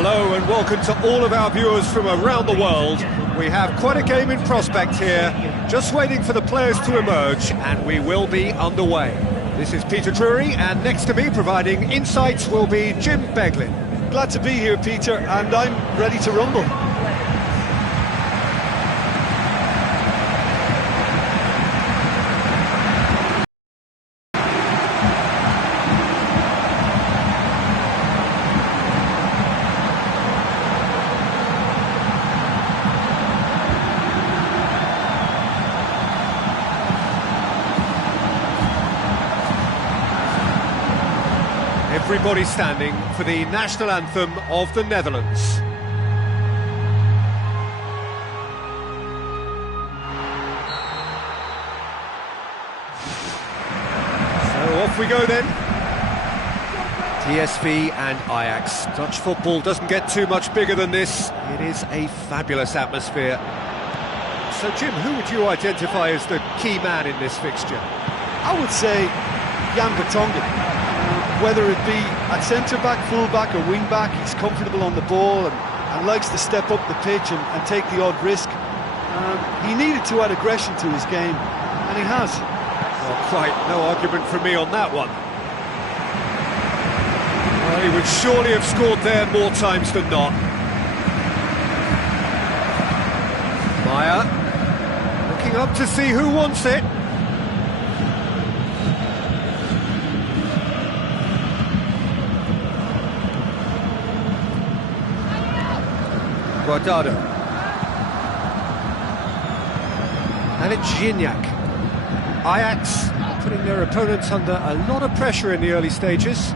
Hello and welcome to all of our viewers from around the world. We have quite a game in prospect here, just waiting for the players to emerge, and we will be underway. This is Peter Drury, and next to me providing insights will be Jim Beglin. Glad to be here, Peter, and I'm ready to rumble. Everybody standing for the national anthem of the Netherlands. So off we go then. TSV and Ajax. Dutch football doesn't get too much bigger than this. It is a fabulous atmosphere. So Jim, who would you identify as the key man in this fixture? I would say Jan Vertonghen. Whether it be at centre-back, full-back or wing-back, he's comfortable on the ball and likes to step up the pitch and take the odd risk. He needed to add aggression to his game, and he has. Well, quite no argument from me on that one. Well, he would surely have scored there more times than not. Meyer, looking up to see who wants it. Guardado. And it's Gignac. Ajax putting their opponents under a lot of pressure in the early stages.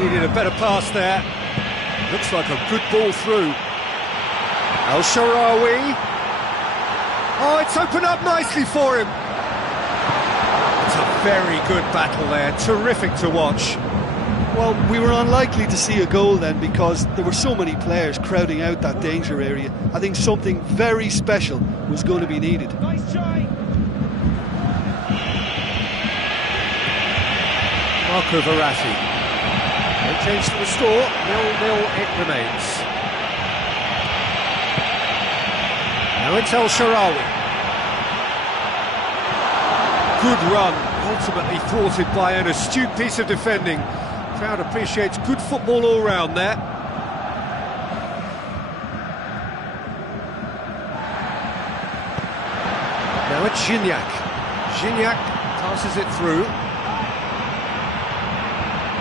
Needed a better pass there. Looks like a good ball through. El Shaarawy. Oh, it's opened up nicely for him. It's a very good battle there. Terrific to watch. Well, we were unlikely to see a goal then because there were so many players crowding out that danger area. I think something very special was going to be needed. Nice try. Marco Verratti. No change to the score. 0-0 it remains. Now it's El Shaarawy. Good run, ultimately thwarted by an astute piece of defending. Crowd appreciates good football all round there. Now it's Gignac. Gignac passes it through.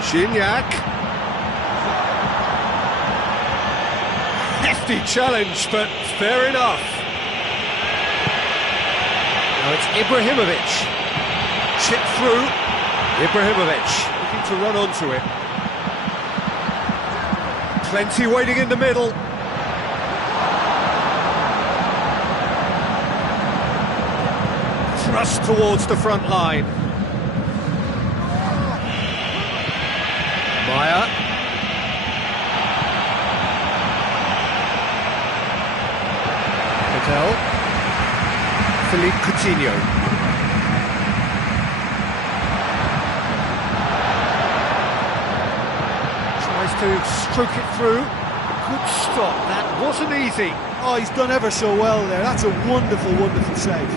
Gignac. Hefty challenge, but fair enough. Now it's Ibrahimovic. Chip through. Ibrahimovic. To run onto it. Plenty waiting in the middle. Thrust towards the front line. Meyer. Patel. Philippe Coutinho. To stroke it through. Good stop, that wasn't easy. Oh, he's done ever so well there. That's a wonderful, wonderful save.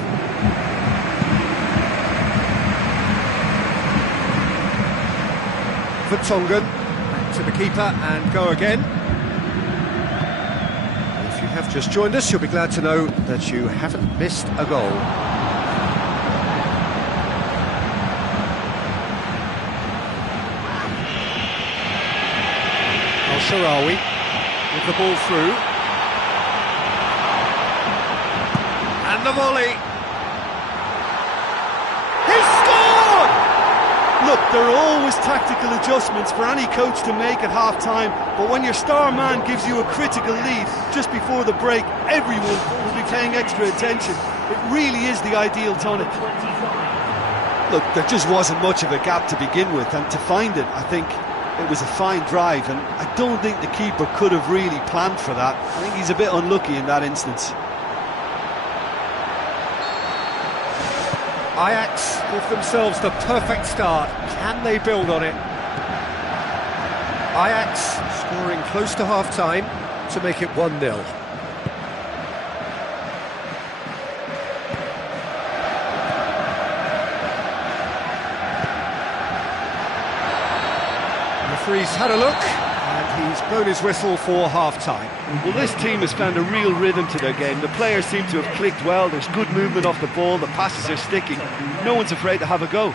Vertonghen, back to the keeper and go again. If you have just joined us, you'll be glad to know that you haven't missed a goal. Shaarawy with the ball through, and the volley. He's scored! Look, there are always tactical adjustments for any coach to make at half-time, but when your star man gives you a critical lead just before the break, everyone will be paying extra attention. It really is the ideal tonic. Look, there just wasn't much of a gap to begin with, and to find it, I think it was a fine drive, and I don't think the keeper could have really planned for that. I think he's a bit unlucky in that instance. Ajax give themselves the perfect start. Can they build on it? Ajax scoring close to half-time to make it 1-0. The referee's had a look, and he's blown his whistle for half-time. Well, this team has found a real rhythm to their game. The players seem to have clicked well. There's good movement off the ball. The passes are sticking. No one's afraid to have a go.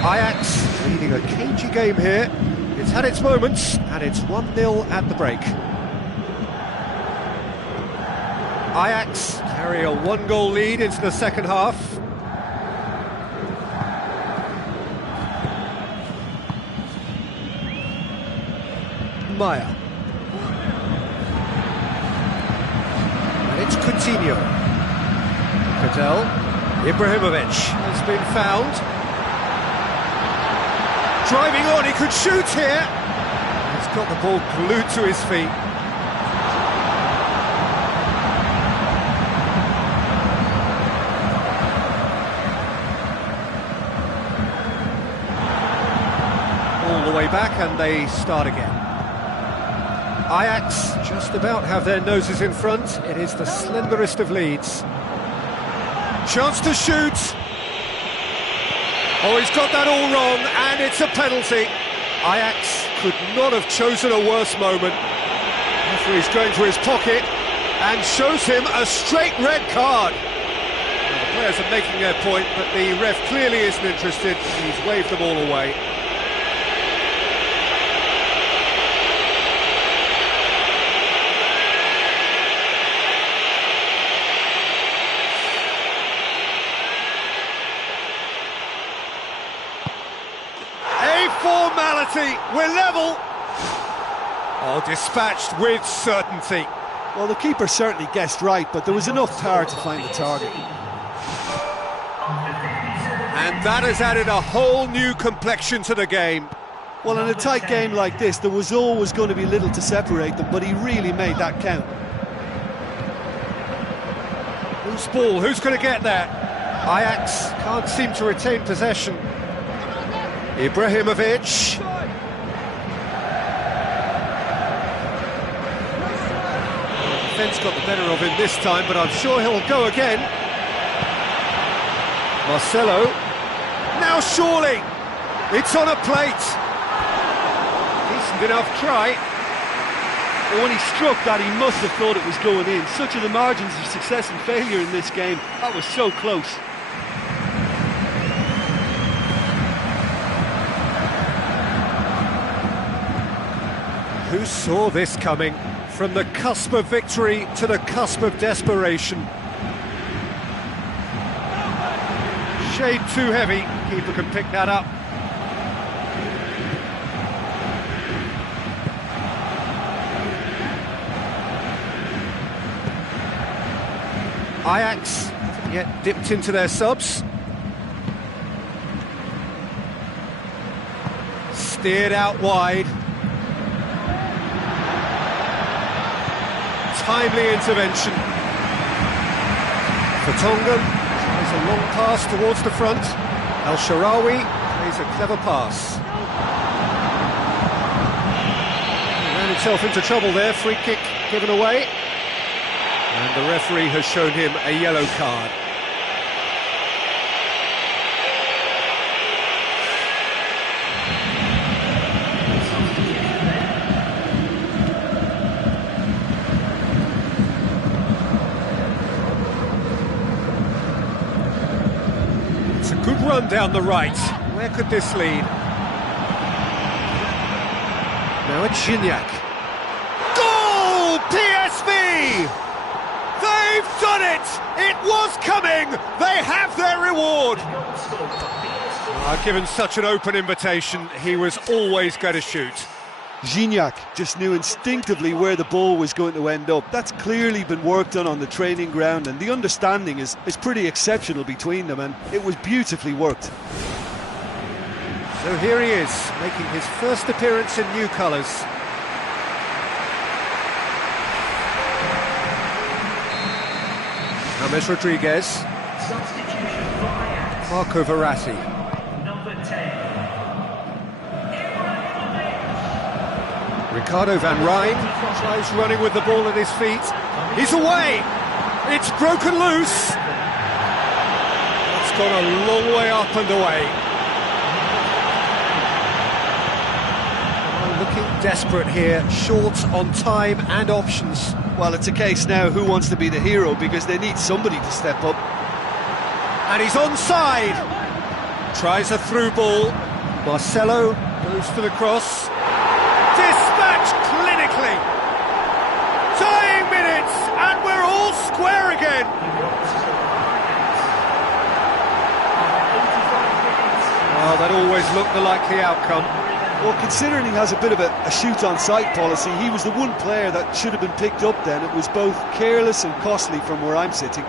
Ajax leading a cagey game here. It's had its moments, and it's 1-0 at the break. Ajax carry a one-goal lead into the second half. Maya. And it's Coutinho. Cadell. Ibrahimovic has been found. Driving on, he could shoot here. He's got the ball glued to his feet. All the way back, and they start again. Ajax just about have their noses in front. It is the slenderest of leads. Chance to shoot. Oh, he's got that all wrong, and it's a penalty. Ajax could not have chosen a worse moment. Referee's going to his pocket and shows him a straight red card. Well, the players are making their point, but the ref clearly isn't interested. He's waved them all away. Formality, we're level. Oh, dispatched with certainty. Well, the keeper certainly guessed right, but there was enough power to find the target. And that has added a whole new complexion to the game. Well, in a tight game like this, there was always going to be little to separate them, but he really made that count. Whose ball? Who's going to get there? Ajax can't seem to retain possession. Ibrahimovic. The defence got the better of him this time, but I'm sure he'll go again. Marcelo. Now surely! It's on a plate! Decent enough try. But when he struck that, he must have thought it was going in. Such are the margins of success and failure in this game. That was so close. Who saw this coming? From the cusp of victory to the cusp of desperation. Shade too heavy, keeper can pick that up. Ajax haven't yet dipped into their subs. Steered out wide. Timely intervention. Vertonghen tries a long pass towards the front. El Shaarawy plays a clever pass. He ran himself into trouble there, free kick given away. And the referee has shown him a yellow card. It's a good run down the right. Where could this lead? Now it's Gignac. Goal! PSV! They've done it! It was coming! They have their reward! Given such an open invitation, he was always going to shoot. Gignac just knew instinctively where the ball was going to end up. That's clearly been worked on the training ground, and the understanding is pretty exceptional between them, and it was beautifully worked. So here he is, making his first appearance in new colours. James Rodriguez. Marco Verratti. Ricardo van Rijn tries running with the ball at his feet. He's away! It's broken loose! It's gone a long way up and away. Looking desperate here, short on time and options. Well, it's a case now who wants to be the hero, because they need somebody to step up. And he's onside! Tries a through ball. Marcelo goes for the cross. Dispatched clinically! Tying minutes, and we're all square again! Well, that always looked the likely outcome. Well, considering he has a bit of a shoot-on-sight policy, he was the one player that should have been picked up then. It was both careless and costly from where I'm sitting.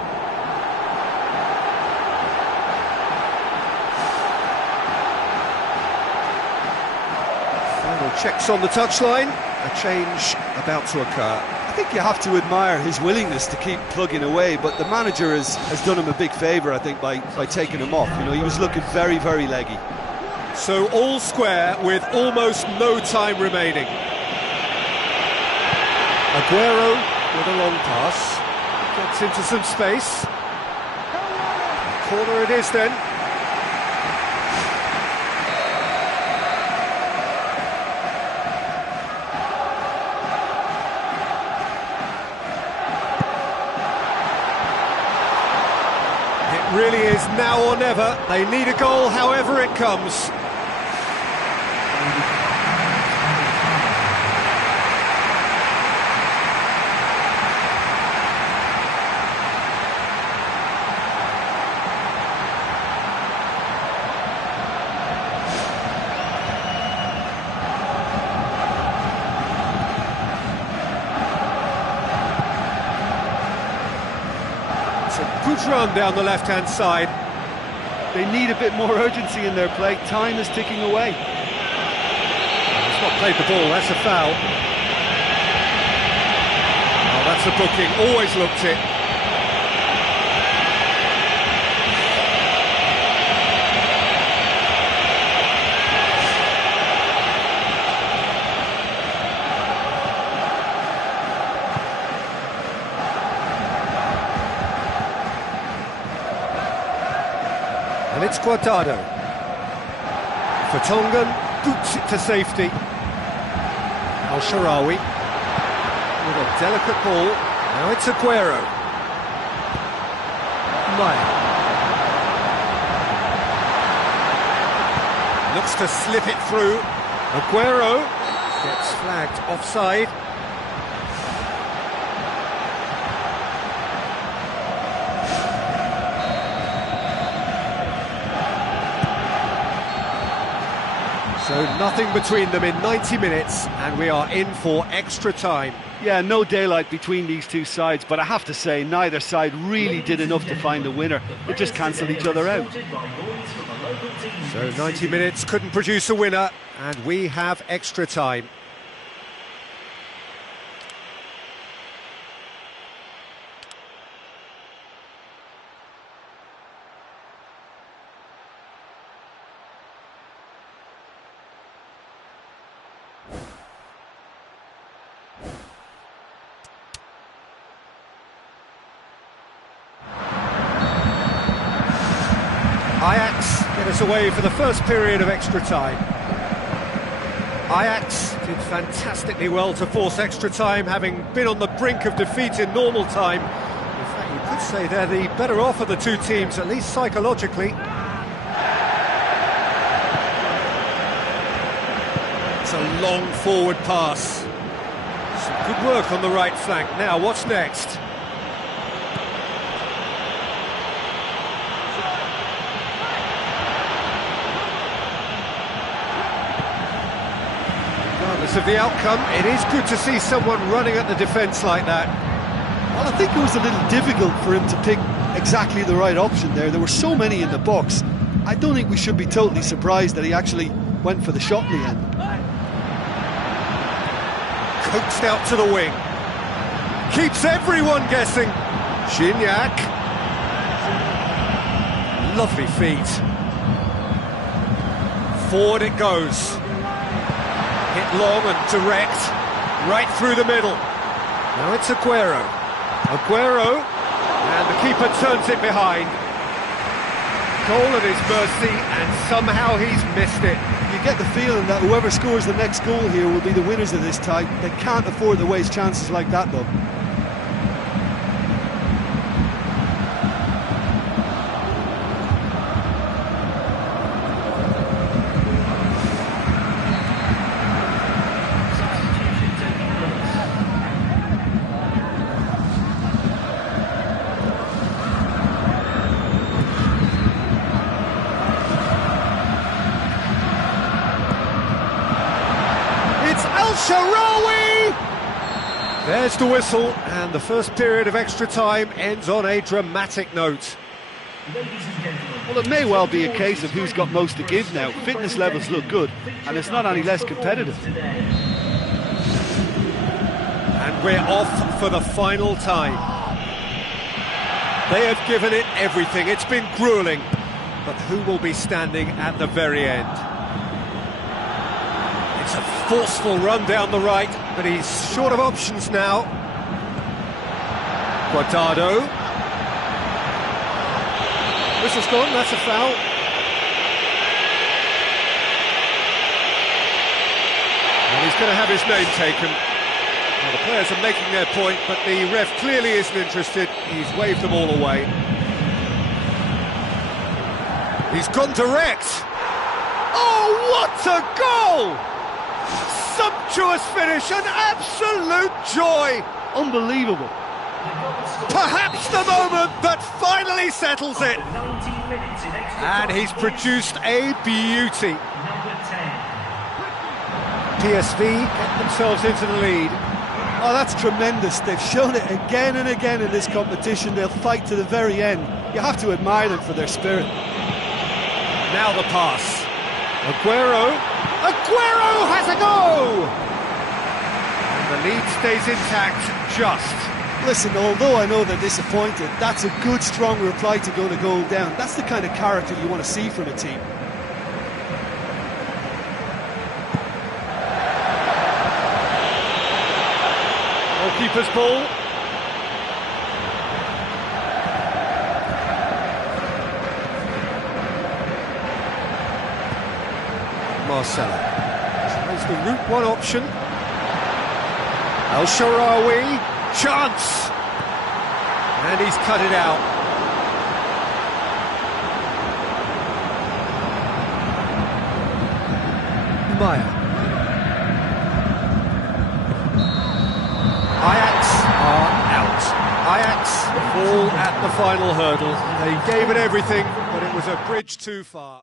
Final checks on the touchline. A change about to occur. I think you have to admire his willingness to keep plugging away, but the manager has done him a big favour, I think, by taking him off. You know, he was looking very, very leggy. So all square with almost no time remaining. Aguero with a long pass. Gets into some space. Corner it is then. It really is now or never. They need a goal however it comes. Good run down the left-hand side. They need a bit more urgency in their play. Time is ticking away. He's not played the ball, that's a foul. Oh, that's a booking, always looked it. And it's Guardado. Vertonghen boots it to safety. Al-Sharawi with a delicate ball. Now it's Aguero. Maya. Looks to slip it through. Aguero gets flagged offside. So nothing between them in 90 minutes, and we are in for extra time. Yeah, no daylight between these two sides, but I have to say neither side really did enough to find a winner. They just cancelled each other out. So 90 minutes couldn't produce a winner, and we have extra time. Ajax get us away for the first period of extra time. Ajax did fantastically well to force extra time, having been on the brink of defeat in normal time. In fact, you could say they're the better off of the two teams, at least psychologically. It's a long forward pass. Some good work on the right flank. Now, what's next? Of the outcome, it is good to see someone running at the defence like that. Well, I think it was a little difficult for him to pick exactly the right option there. There were so many in the box. I don't think we should be totally surprised that he actually went for the shot in the end. Coaxed out to the wing. Keeps everyone guessing. Gignac. Lovely feet. Forward it goes. Hit long and direct. Right through the middle. Now it's Aguero. Aguero, and the keeper turns it behind. Goal at his mercy, and somehow he's missed it. You get the feeling that whoever scores the next goal here will be the winners of this tie. They can't afford to waste chances like that, though. Sharawi! There's the whistle, and the first period of extra time ends on a dramatic note. Well, it may well be a case of who's got most to give now. Fitness levels look good, and it's not any less competitive. And we're off for the final time. They have given it everything. It's been gruelling. But who will be standing at the very end? It's a forceful run down the right, but he's short of options now. Guardado. Whistle's gone, that's a foul. And he's going to have his name taken. Well, the players are making their point, but the ref clearly isn't interested. He's waved them all away. He's gone direct. Oh, what a goal! Sumptuous finish, an absolute joy! Unbelievable. Perhaps the moment that finally settles it. And he's produced a beauty. PSV get themselves into the lead. Oh, that's tremendous. They've shown it again and again in this competition. They'll fight to the very end. You have to admire them for their spirit. Now the pass. Aguero. Aguero has a go! And the lead stays intact, just. Listen, although I know they're disappointed, that's a good, strong reply to go to goal down. That's the kind of character you want to see from a team. Goalkeeper's ball. Marcelo tries the route one option. El Shaarawy, chance! And he's cut it out. Maya. Ajax are out. Ajax fall at the final hurdle. They gave it everything, but it was a bridge too far.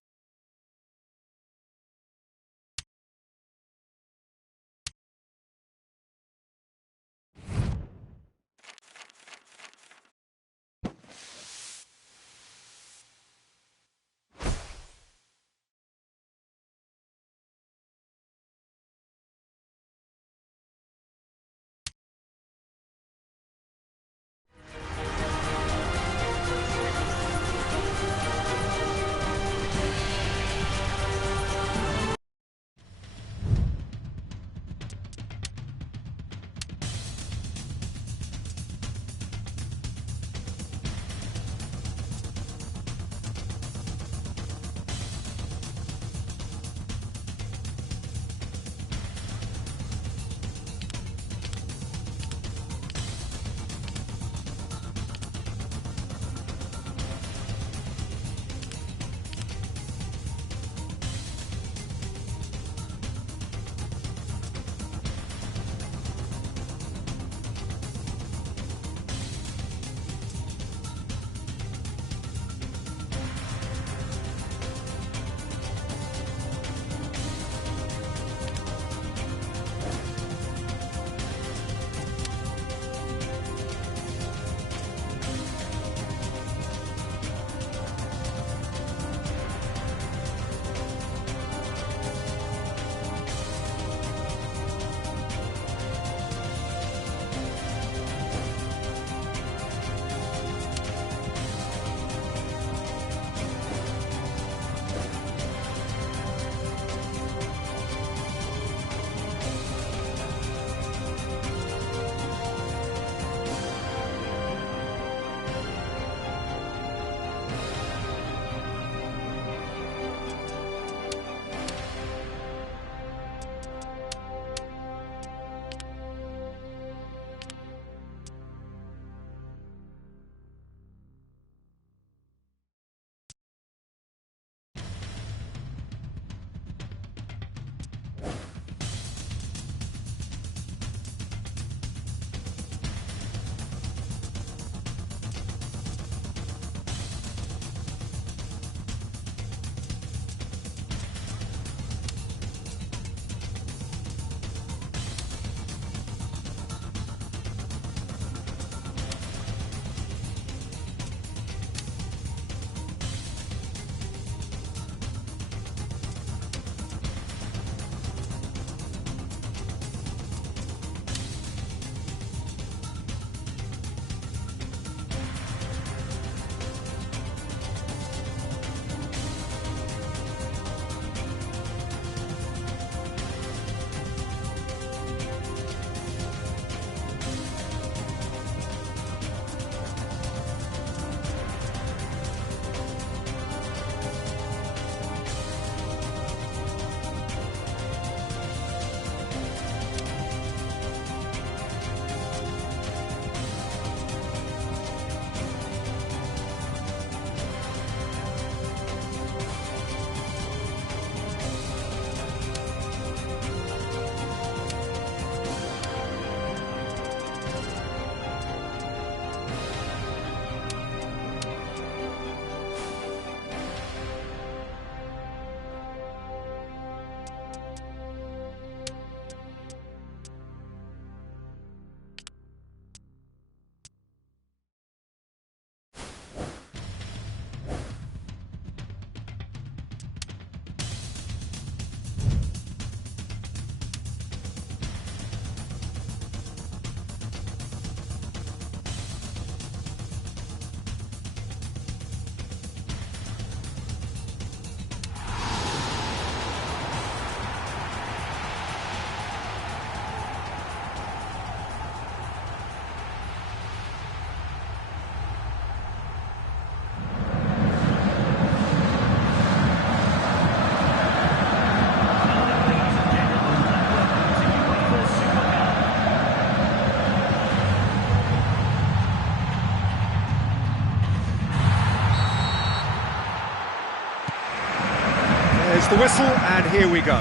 There's the whistle, and here we go.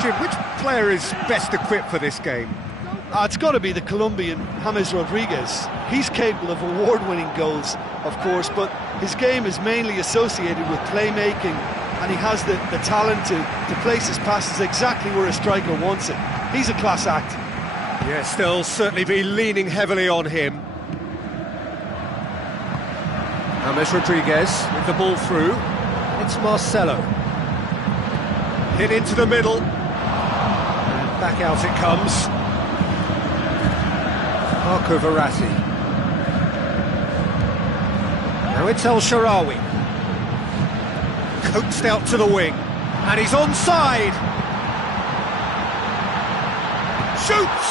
Jim, which player is best equipped for this game? It's got to be the Colombian, James Rodriguez. He's capable of award-winning goals, of course, but his game is mainly associated with playmaking, and he has the talent to place his passes exactly where a striker wants it. He's a class act. Yes, they'll certainly be leaning heavily on him. James Rodriguez with the ball through. It's Marcelo. Hit into the middle. And back out it comes. Marco Verratti. Now it's El Shaarawy. Coaxed out to the wing. And he's onside. Shoots!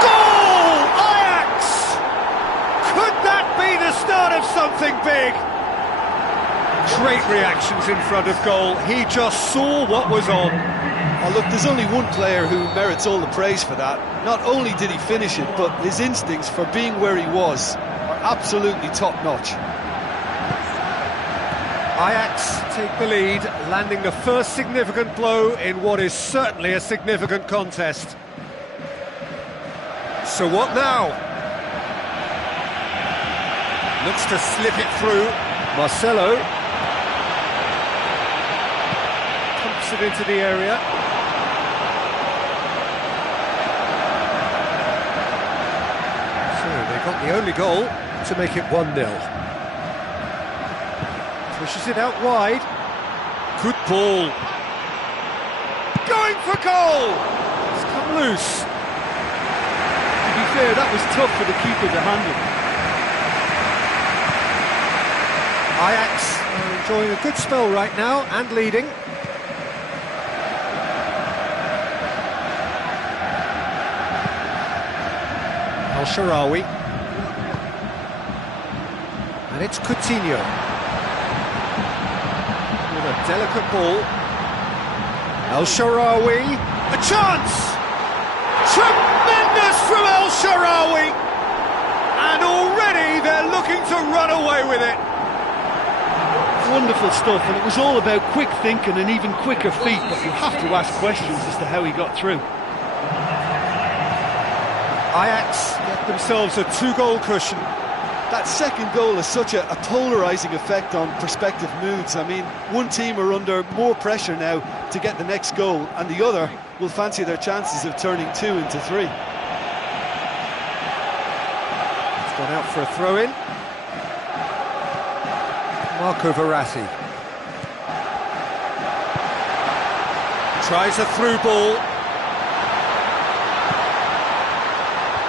Goal! Ajax! Could that be the start of something big? Great reactions in front of goal. He just saw what was on. Oh, look, there's only one player who merits all the praise for that. Not only did he finish it, but his instincts for being where he was are absolutely top-notch. Ajax take the lead, landing the first significant blow in what is certainly a significant contest. So what now? Looks to slip it through. Marcelo pumps it into the area. So they got the only goal to make it 1-0. Pushes it out wide. Good ball. Going for goal! It's come loose. To be fair, that was tough for the keeper to handle. Ajax are enjoying a good spell right now and leading. El Shaarawy. And it's Coutinho. With a delicate ball. El Shaarawy. A chance! Tremendous from El Shaarawy! And already they're looking to run away with it. Wonderful stuff, and it was all about quick thinking and even quicker feet, but you have to ask questions as to how he got through. Ajax get themselves a 2-goal cushion. That second goal has such a polarising effect on prospective moods. I mean, one team are under more pressure now to get the next goal, and the other will fancy their chances of turning 2 into 3. It's gone out for a throw-in. Marco Verratti tries a through ball.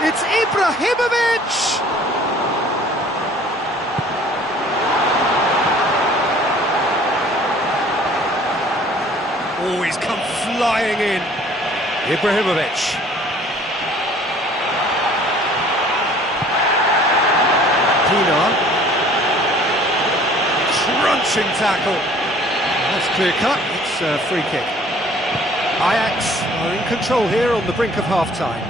It's Ibrahimovic! Oh, he's come flying in. Ibrahimovic. Pienaar. Crunching tackle. That's clear cut. It's a free kick. Ajax are in control here on the brink of half-time.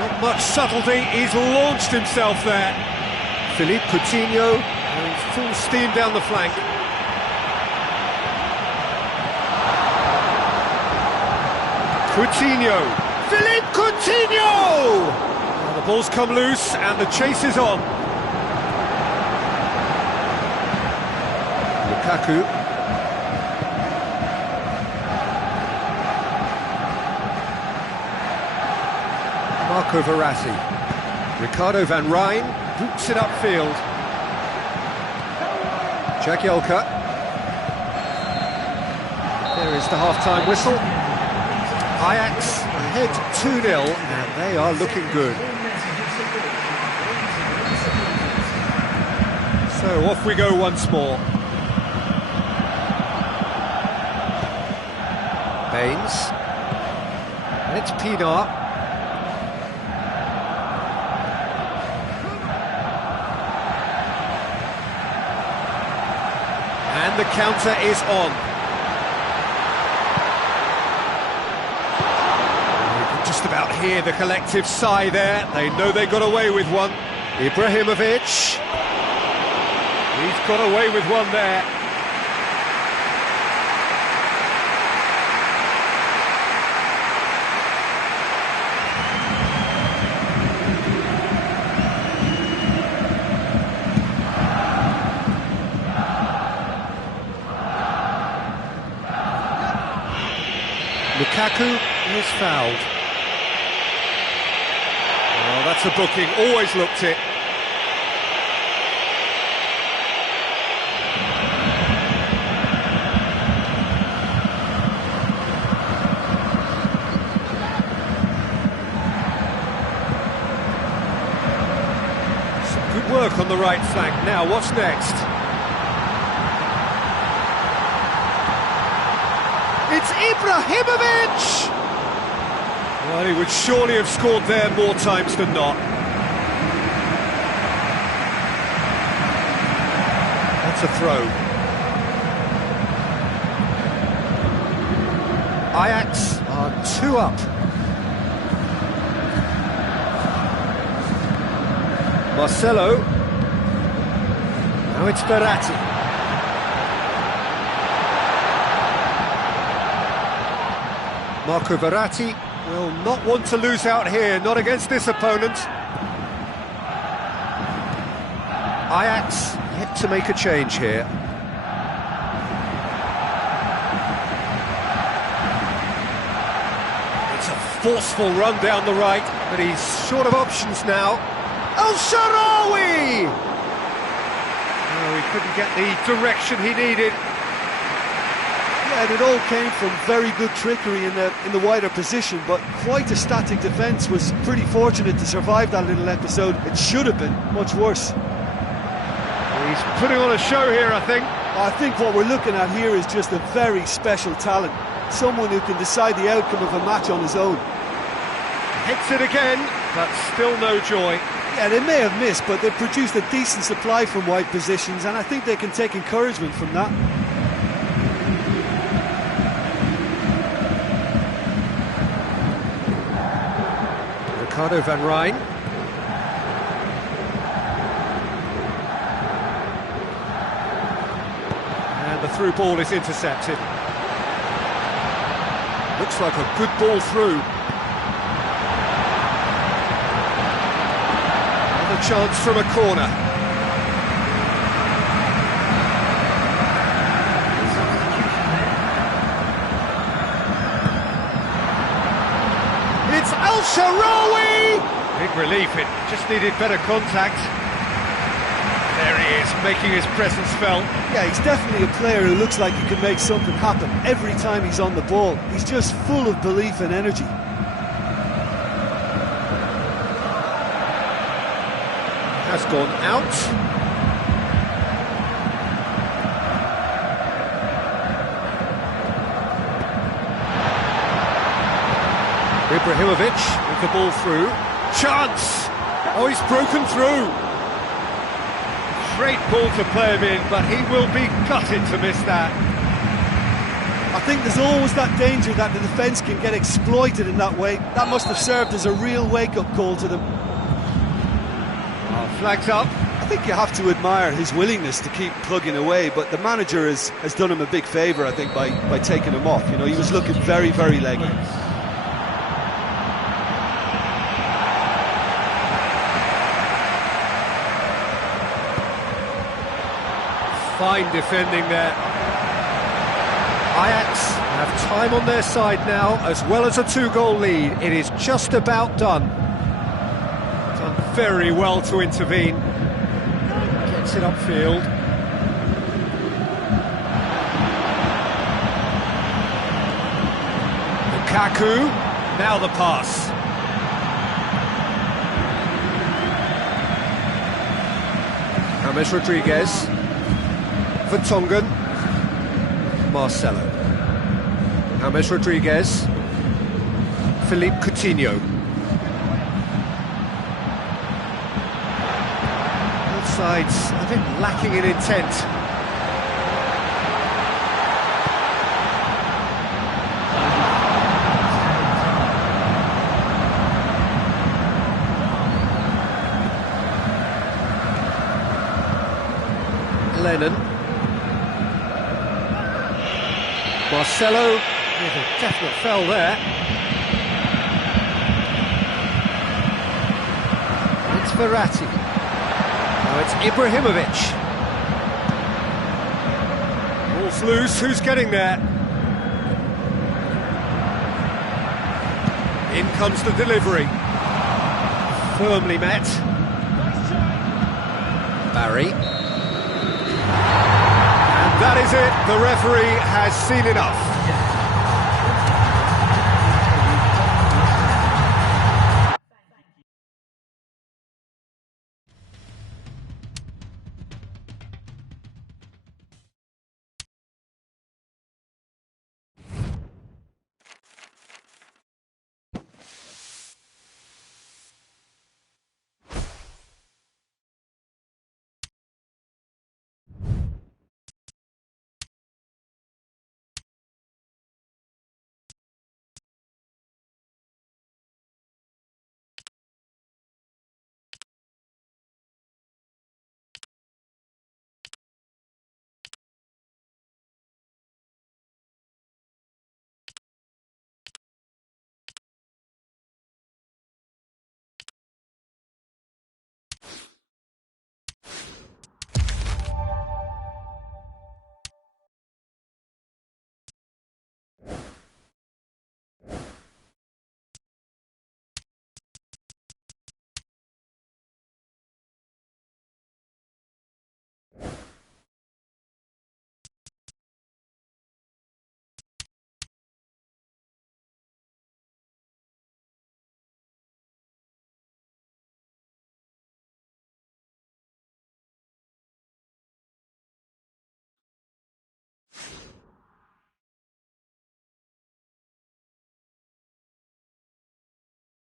Not much subtlety. He's launched himself there. Philippe Coutinho going full steam down the flank. Coutinho. Philippe Coutinho! Now the ball's come loose and the chase is on. Lukaku. Marco Verratti. Ricardo van Rijn boots it upfield. Jagielka. There is the half-time whistle. Ajax ahead 2-0 and they are looking good. So off we go once more. Baines. And it's Pienaar. And the counter is on. You can just about hear the collective sigh there. They know they got away with one. Ibrahimovic. He's got away with one there. Lukaku is fouled. Oh, that's a booking, always looked it. Some good work on the right flank. Now, what's next? It's Ibrahimovic! Well, he would surely have scored there more times than not. That's a throw. Ajax are 2 up. Marcelo. Now it's Verratti. Marco Verratti will not want to lose out here, not against this opponent. Ajax yet to make a change here. It's a forceful run down the right, but he's short of options now. El Shaarawy! Oh, he couldn't get the direction he needed. Yeah, and it all came from very good trickery in the wider position, but quite a static defence. Was pretty fortunate to survive that little episode. It should have been much worse. He's putting on a show here, I think. I think what we're looking at here is just a very special talent. Someone who can decide the outcome of a match on his own. Hits it again, but still no joy. Yeah, they may have missed, but they've produced a decent supply from wide positions, and I think they can take encouragement from that. Ricardo van Rijn. And the through ball is intercepted. Looks like a good ball through. Another chance from a corner. It's El Shaarawy! Big relief, it just needed better contact. There he is, making his presence felt. Yeah, he's definitely a player who looks like he can make something happen every time he's on the ball. He's just full of belief and energy. Has gone out. Ibrahimovic with the ball through. Chance! Oh, he's broken through. Great ball to play him in, but he will be gutted to miss that. I think there's always that danger that the defence can get exploited in that way. That must have served as a real wake-up call to them. Oh, flags up. I think you have to admire his willingness to keep plugging away, but the manager has done him a big favour, I think, by taking him off. You know, he was looking very, very leggy. Fine defending there. Ajax have time on their side now, as well as a 2-goal lead. It is just about done. Done very well to intervene. Gets it upfield. Lukaku, now the pass. James Rodriguez. Vertonghen, Marcelo, James Rodriguez, Philippe Coutinho. Both sides a bit lacking in intent. Lennon. Marcelo with a definite foul there. It's Verratti. Now it's Ibrahimovic. Ball's loose, who's getting there? In comes the delivery. Firmly met. Barry. And that is it, the referee has seen enough.